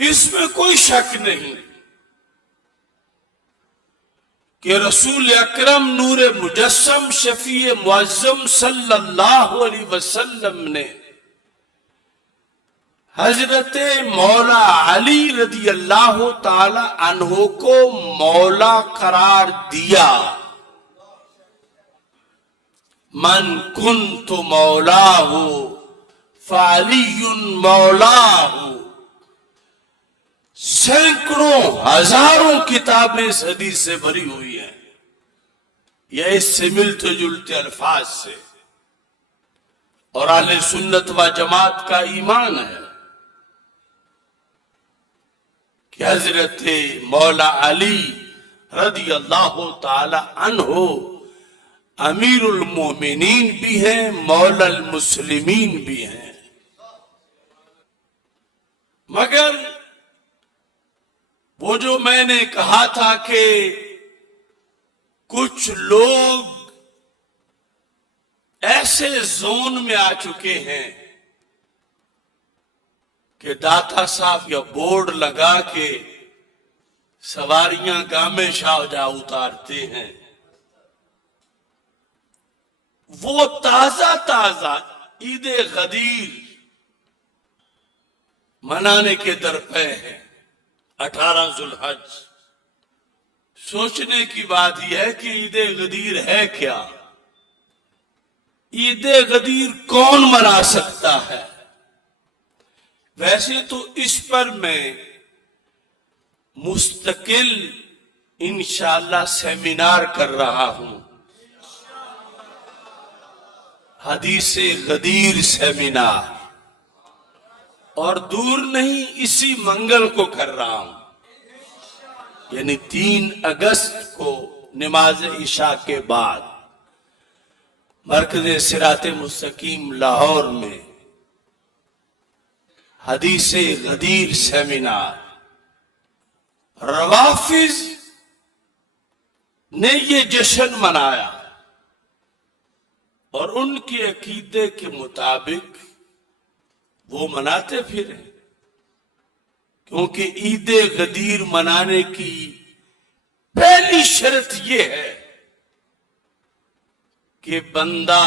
اس میں کوئی شک نہیں کہ رسول اکرم نور مجسم شفیع معظم صلی اللہ علیہ وسلم نے حضرت مولا علی رضی اللہ تعالی عنہ کو مولا قرار دیا. من کنت مولاہ فعلی مولاہ. سینکڑوں ہزاروں کتابیں اس حدیث سے بھری ہوئی ہیں یا اس سے ملتے جلتے الفاظ سے، اور اہل سنت و جماعت کا ایمان ہے کہ حضرت مولا علی رضی اللہ تعالی عنہ امیر المومنین بھی ہیں، مولا المسلمین بھی ہیں. مگر وہ جو میں نے کہا تھا کہ کچھ لوگ ایسے زون میں آ چکے ہیں کہ داتا صاحب یا بورڈ لگا کے سواریاں گامے شاہ جا اتارتے ہیں، وہ تازہ عید غدیر منانے کے درپے ہیں. 18 ذوالحج. سوچنے کی بات یہ ہے کہ عید غدیر ہے کیا؟ عید غدیر کون منا سکتا ہے؟ ویسے تو اس پر میں مستقل انشاءاللہ سیمینار کر رہا ہوں، حدیث غدیر سیمینار، اور دور نہیں اسی منگل کو کر رہا ہوں، یعنی 3 اگست کو نماز عشاء کے بعد مرکز صراط مستقیم لاہور میں حدیث غدیر سیمینار. روافض نے یہ جشن منایا اور ان کے عقیدے کے مطابق وہ مناتے پھرے، کیونکہ عید غدیر منانے کی پہلی شرط یہ ہے کہ بندہ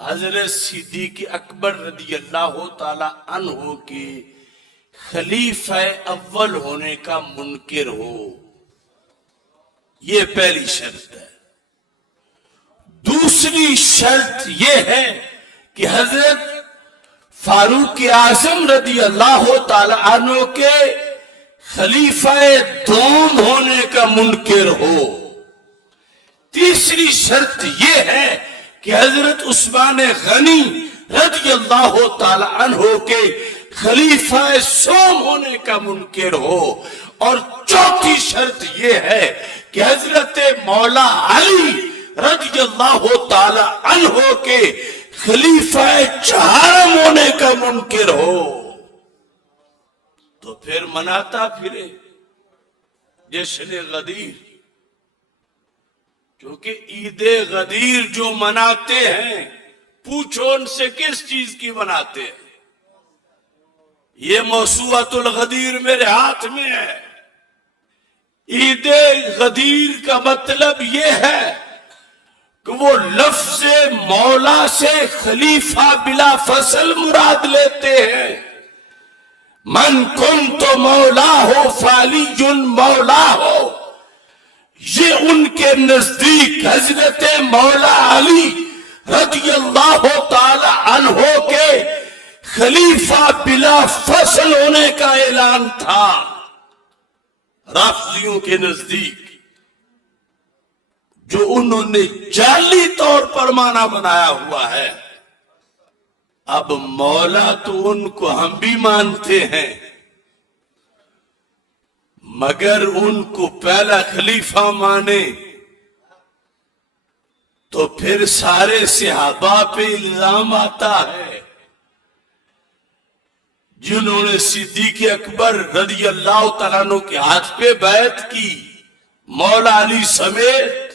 حضرت صدیق اکبر رضی اللہ تعالی عنہ کے خلیفہ اول ہونے کا منکر ہو. یہ پہلی شرط ہے. دوسری شرط یہ ہے کہ حضرت فاروق اعظم رضی اللہ تعالی عنہ کے خلیفہ دوم ہونے کا منکر ہو. تیسری شرط یہ ہے کہ حضرت عثمان غنی رضی اللہ تعالی عنہ کے خلیفہ سوم ہونے کا منکر ہو. اور چوتھی شرط یہ ہے کہ حضرت مولا علی رضی اللہ تعالی عنہ کے خلیفہ چہارم ہونے کا منکر ہو. تو پھر مناتا پھرے جشن غدیر. کیونکہ عید غدیر جو مناتے ہیں، پوچھو ان سے کس چیز کی مناتے ہیں. یہ موسوعۃ الغدیر میرے ہاتھ میں ہے. عید غدیر کا مطلب یہ ہے کہ وہ لفظ مولا سے خلیفہ بلا فصل مراد لیتے ہیں. من کنت مولا ہو فعلی مولا ہو. یہ ان کے نزدیک حضرت مولا علی رضی اللہ تعالی عنہ کے خلیفہ بلا فصل ہونے کا اعلان تھا. رافضیوں کے نزدیک جو انہوں نے جعلی طور پر معنی بنایا ہوا ہے. اب مولا تو ان کو ہم بھی مانتے ہیں، مگر ان کو پہلا خلیفہ مانے تو پھر سارے صحابہ پہ الزام آتا ہے جنہوں نے صدیق اکبر رضی اللہ تعالیٰ عنہ کے ہاتھ پہ بیعت کی، مولا علی سمیت،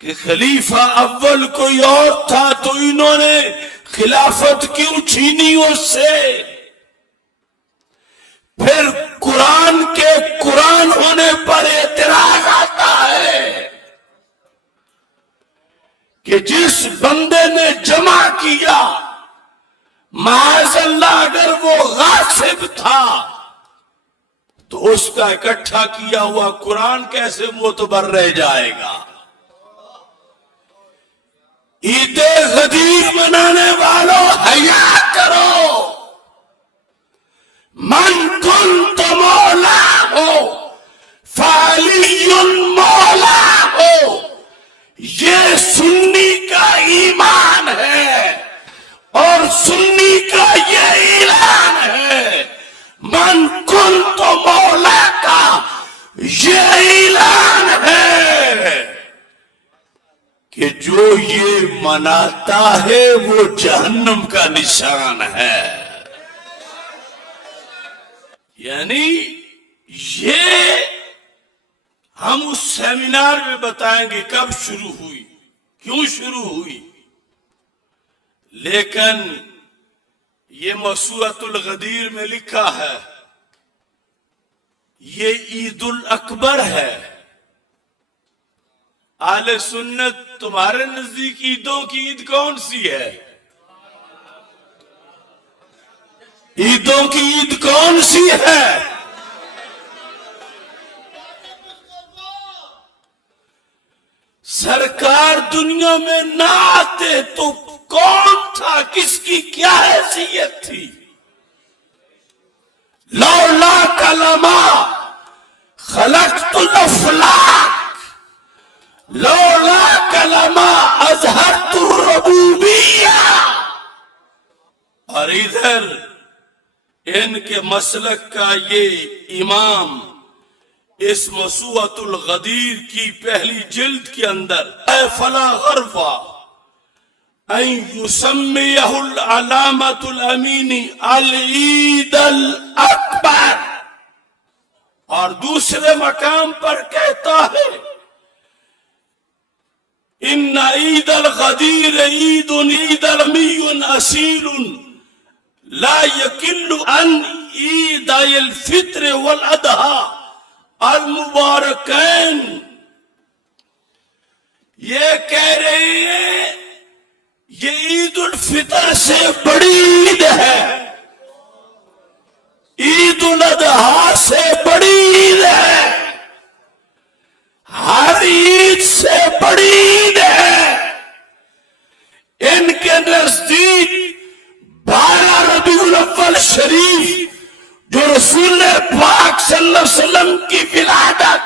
کہ خلیفہ اول کوئی اور تھا تو انہوں نے خلافت کیوں چھینی اس سے. کہ جس بندے نے جمع کیا، معاذ اللہ اگر وہ غاصب تھا تو اس کا اکٹھا کیا ہوا قرآن کیسے معتبر رہ جائے گا؟ عید غدیر منانے والوں حیا کرو، من کنت مولا ہو فعلی مولا ہو، یہ سنی کا ایمان ہے اور سنی کا یہ اعلان ہے، من کنت مولا کا یہ اعلان ہے کہ جو یہ مناتا ہے وہ جہنم کا نشان ہے۔ یعنی یہ ہم اس سیمینار میں بتائیں گے کب شروع ہوئی، کیوں شروع ہوئی، لیکن یہ موسوعۃ الغدیر میں لکھا ہے یہ عید الاکبر ہے۔ اہل سنت تمہارے نزدیک عیدوں کی عید کون سی ہے؟ عیدوں کی عید کون سی ہے؟ سرکار دنیا میں نہ آتے تو کون تھا، کس کی کیا حیثیت تھی؟ لولا کلمہ خلقت الافلاک، لولا کلمہ اظہرت الربوبیہ۔ اور ادھر ان کے مسلک کا یہ امام اس موسوعۃ الغدیر کی پہلی جلد کے اندر اے فلا غرفہ ان یسمیہ العلامۃ الامینی العید الاکبر، اور دوسرے مقام پر کہتا ہے ان عید الغدیر عید امی اصیل لا یکل عن عیدی الفطر والاضحیٰ المبارکین۔ یہ کہہ رہے ہیں یہ عید الفطر سے بڑی عید ہے، عید الاضحیٰ سے بڑی عید ہے، ہر عید سے بڑی عید ہے۔ ان کے نزدیک 12 ربیع الاول شریف جو رسول پاک صلی اللہ علیہ وسلم کی ولادت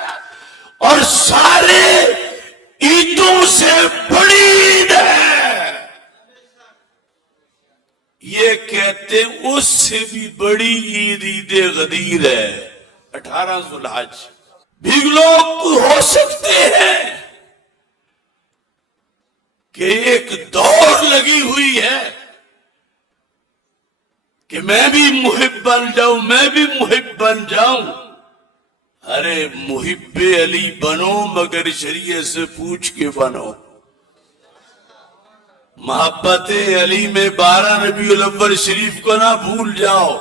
اور سارے عیدوں سے بڑی عید ہے، یہ کہتے اس سے بھی بڑی عید عید غدیر ہے 18 ذو الحج۔ بھی لوگ ہو سکتے ہیں کہ ایک دوڑ لگی ہوئی ہے کہ میں بھی محب بن جاؤں، میں بھی محب بن جاؤں۔ ارے محب علی بنو مگر شریعت سے پوچھ کے بنو۔ محبت علی میں 12 ربیع الاول شریف کو نہ بھول جاؤ،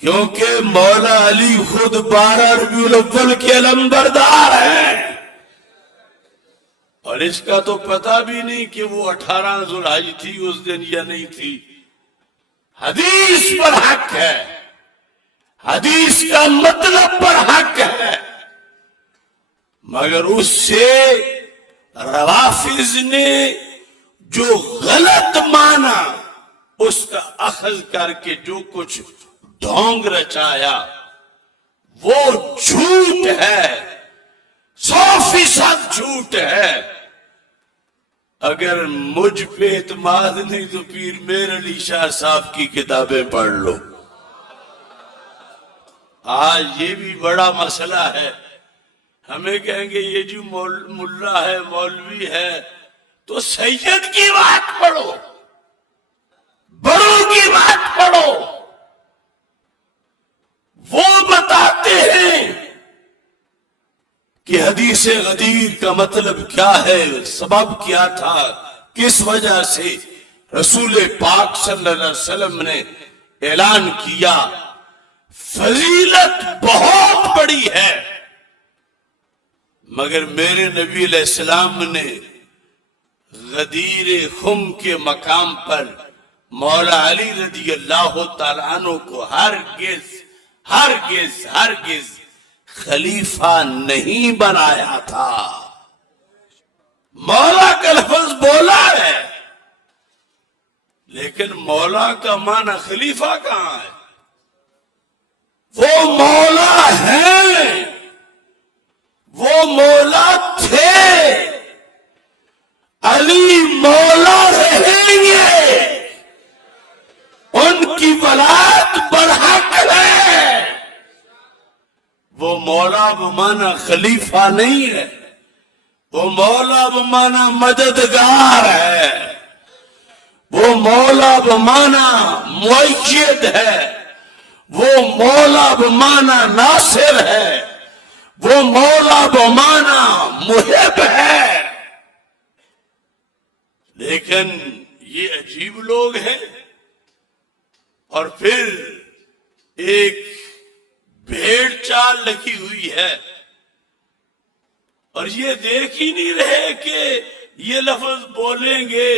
کیونکہ مولا علی خود 12 ربیع الاول کے علمبردار ہیں، اور اس کا تو پتہ بھی نہیں کہ وہ 18 ذو الحج تھی اس دن یا نہیں تھی۔ حدیث پر حق ہے، حدیث کا مطلب پر حق ہے، مگر اس سے روافض نے جو غلط مانا اس کا اخذ کر کے جو کچھ ڈھونگ رچایا وہ جھوٹ ہے، 100% جھوٹ ہے۔ اگر مجھ پہ اعتماد نہیں تو پیر میر علی شاہ صاحب کی کتابیں پڑھ لو۔ آج یہ بھی بڑا مسئلہ ہے، ہمیں کہیں گے یہ جو ملا ہے مولوی ہے تو سید کی بات پڑھو، بڑوں کی بات پڑھو، وہ بتاتے ہیں کہ حدیث غدیر کا مطلب کیا ہے، سبب کیا تھا، کس وجہ سے رسول پاک صلی اللہ علیہ وسلم نے اعلان کیا۔ فضیلت بہت بڑی ہے، مگر میرے نبی علیہ السلام نے غدیر خم کے مقام پر مولا علی رضی اللہ تعالیٰ عنہ کو ہرگز ہرگز ہرگز خلیفہ نہیں بنایا تھا. مولا کا لفظ بولا ہے لیکن مولا کا معنی خلیفہ کہاں ہے؟ وہ مولا ہیں، وہ مولا تھے، علی مولا رہیں گے، ان کی ولایت برحق ہے. وہ مولا بمانا خلیفہ نہیں ہے، وہ مولا بمانا مددگار ہے، وہ مولا بمانا مؤید ہے، وہ مولا بمانا ناصر ہے، وہ مولا بمانا محب ہے. لیکن یہ عجیب لوگ ہیں اور پھر ایک بھیڑ چال لگی ہوئی ہے اور یہ دیکھ ہی نہیں رہے کہ یہ لفظ بولیں گے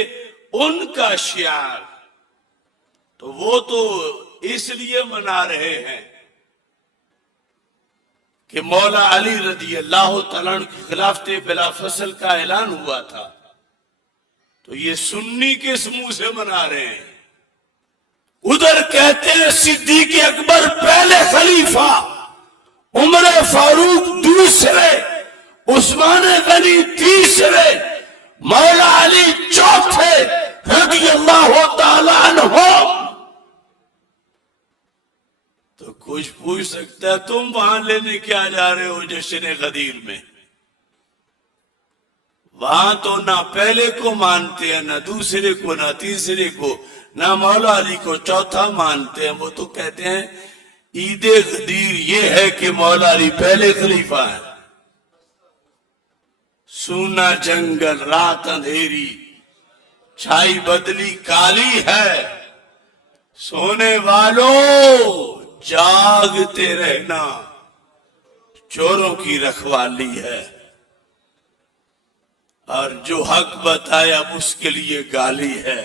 ان کا شعار، تو وہ تو اس لیے منا رہے ہیں کہ مولا علی رضی اللہ تعالیٰ عنہ کی خلافت بلا فصل کا اعلان ہوا تھا، تو یہ سنی کس منہ سے منا رہے ہیں؟ ادھر کہتے ہیں صدیق اکبر پہلے خلیفہ، عمر فاروق دوسرے، عثمان غنی تیسرے، مولا علی چوتھے رضی اللہ تعالی عنہ. تو کچھ پوچھ سکتا ہے تم وہاں لینے کیا جا رہے ہو جشن غدیر میں؟ وہاں تو نہ پہلے کو مانتے ہیں، نہ دوسرے کو، نہ تیسرے کو، نہ مولا علی کو چوتھا مانتے ہیں. وہ تو کہتے ہیں عید غدیر یہ ہے کہ مولا علی پہلے خلیفہ ہیں. سونا جنگل رات اندھیری چھائی بدلی کالی ہے، سونے والوں جاگتے رہنا چوروں کی رکھوالی ہے، اور جو حق بتایا اب اس کے لیے گالی ہے.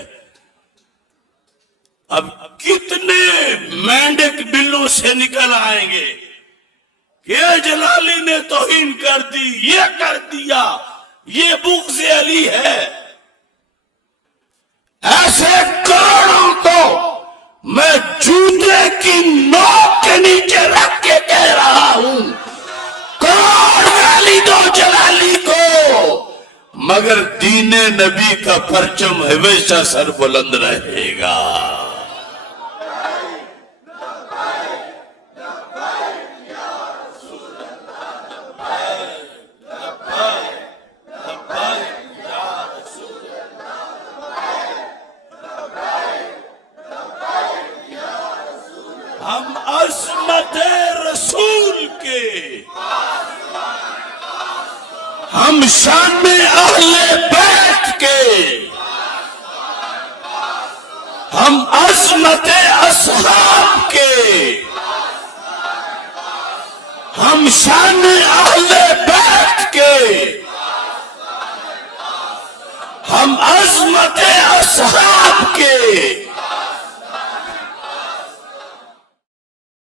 اب کتنے مینڈک بلوں سے نکل آئیں گے کہ جلالی نے توہین کر دی، یہ کر دیا، یہ بغض علی ہے. ایسے کروڑوں کو میں جوتے کی نوک کے نیچے رکھ کے کہہ رہا ہوں کروڑ گالی دو جلالی کو، مگر دین نبی کا پرچم ہمیشہ سر بلند رہے گا. ہم عظمت رسول کے، ہم شان اہل بیت کے، ہم عظمت اصحاب کے، ہم شان اہل بیت کے، ہم عظمت اصحاب کے،